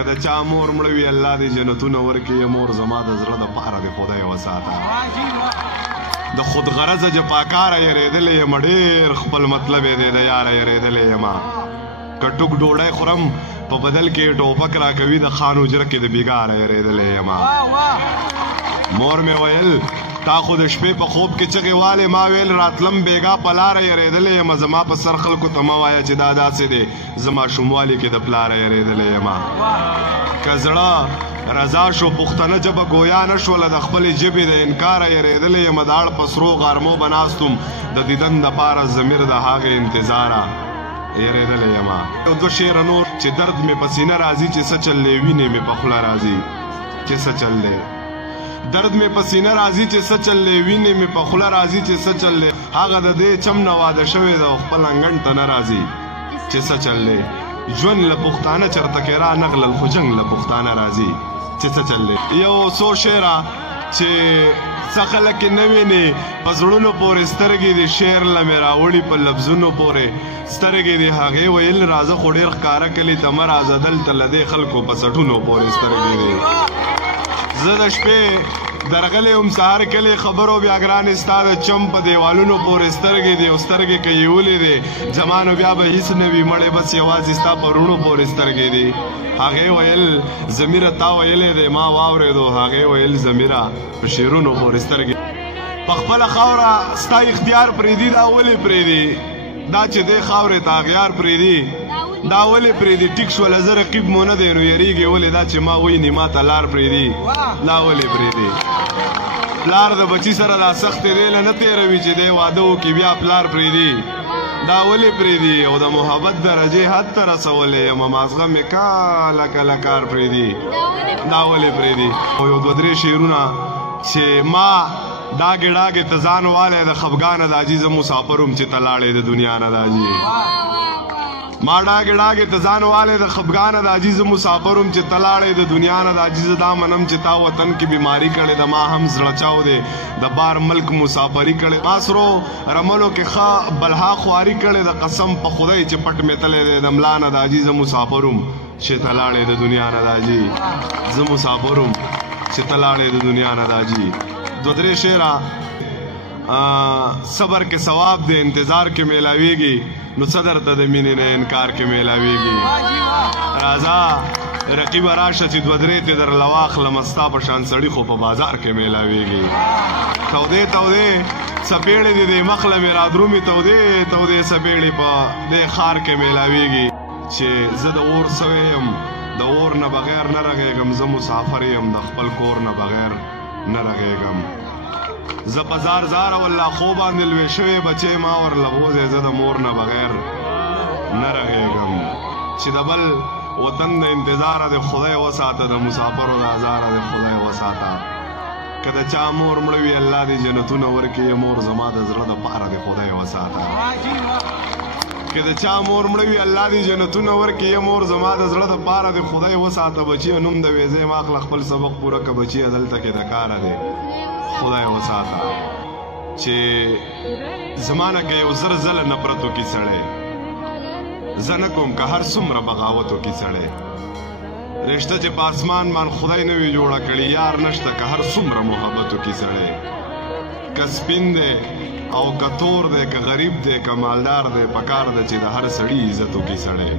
که د چا مور مړه وي الله دې جنتونه ورکړي مور زما د زړه د پاره دې خدای وساته د خود غرضه جفاکاره یریدلی یم ډېر خپل مطلب یې دی د یاره یریدلی یم که ټوک ډوډۍ خورم په بدل کې ټوپک راکوي د خان اجره کې د بېګاره یریدلی یم مور مې ویل تا خو د شپې په خوب کې چغې والې ما ویل راتلم بېګا په لاره یریدلی یم زما په سر خلکو ته مه وایه چې دا داسې دی زه ماشوموالي کې د پلاره یریدلی یم که زړه رضا شو پښتنه ژبه ګویا نه شوله د خپلې ژبې د انکاره یریدلی یم د اړ په سرو غرمو به ناستم د دیدن دپاره ضمیر د هغې انتظاره یریدلی یم یو دوه شعره نور چې درد مې په سینه راځي چې څه چل دی وینې مې په خوله راځي چې څه چل دی درد مې په سینه راځي چې څه چل دی وینې مې په خوله راځي چې څه چل دی هغه د دې چم نه واده شوی ده او خپل انګڼ ته نه راځي چې څه چل دی ژوند له پښتانه چرته کې را نغلل خو جنګ له پښتانه راځي چې څه چل دی یو څو شعره چې څه خلک یې نه ویني په زړونو پورې سترګې دي شعر له مې راوړي په لفظونو پورې سترګې دي هغې ویل راځه خو ډېر ښکاره کلي ته مه راځه دلته له دې خلکو په سټونو پورې سترګې دي زه د شپې درغلی یم سهار کلی خبرو بیا ګرانې ستا د چم په دیوالونو پورې سترګې دي او سترګې که یې ولیدې زمانو بیا به هېڅ نه وي مړې بس یوازې ستا په روڼو پورې سترګې دي هغې ویل ضمیره تا ویلی دی ما واورېدو هغې ویل ضمیره په شعرونو پورې سترګې په خپله خاوره ستا اختیار پرېږدي دا ولې پرېږدي دا چې دې خاورې ته اغیار پرېږدي دا ولې پرېږدي ټیک شوله زه رقیب مو نه دی نو یریږي ولې دا چې ما ویني ما ته لار پرېږدي دا ولې پرېږدي پلار د بچي سره دا سختې ریله نه تېروي چې دی واده وکړي بیا پلار پرېږدي دا ولې پرېږدي او د محبت درجې حد ته رسولی یم مازغه مې کله کله کار پرېږدي دا ولې پرېږدي او یو دوه درې شعرونه چې ما داګې ډاګې ته ځان والی د خفګانه د حاجي زه مسافر وم چې ته لاړې د دنیا نه د حاجي ما ډاګې ډاګې ته ځان والی د خفګانه د حاجي زه مسافر وم چې ته لاړې د دنیا نه د حاجي زه دا منم چې تا وطن کې بیماري کړې د ما هم زړه چاو دی د بار ملک مسافري کړې ما سرو رملو کې ښه بلها خواري کړې د قسم په خدای چې پټ مې تلی دی د ملا نه د حاجي زه مسافر وم چې ته لاړې د دنیا نه د حاجي زه مسافر وم چې ته لاړې د دنیا نه د حاجي دو درې شعره صبر کې ثواب دی انتظار کې میلاویږي نو څه درته د مینې نه انکار کې میلاویږي راځه رقیبه راشه چې دوه درې تې درله واخلم ستا په شان سړي خو په بازار کې میلاویږي تودې تودې څپېړې دې د مخ له مې رادرومي تودې تودې څپېړې په دې ښار کې میلاویږي چې زه د اور سوی یم د اور نه بغیر نه رغېږم زه مسافر یم د خپل کور نه بغیر نه رغېږم زه په زار زار والله خو باندې لوی شوی بچی ما ورله بوځې زه د مور نه بغیر نه رغېږم چې د بل وطن د انتظاره د خدای وساته د مسافرو د ازاره د خدای وساته که د چا مور مړه وي الله دې جنتونه ورکړي مور زما د زړه د پاره د خدای وساته که د چا مور مړه وي الله دې جنتونه ورکړي مور زما د زړه د پاره د خدای وساته بچي نوم د ویزې ماخله خپل سبق پوره که بچي دلته کې د کاره دی خدای وساته چې زمانه کې یو زر زله نفرت وکړي سړی زه نه کوم که هر څومره بغاوت وکړي سړی رشته چې په اسمان باندې خدای نه وي جوړه کړي یار نشته که هر څومره محبت وکړي سړی که سپین دی او که تور دی که غریب دی که مالدار دی پکار ده چې د هر سړي عزت وکړي سړی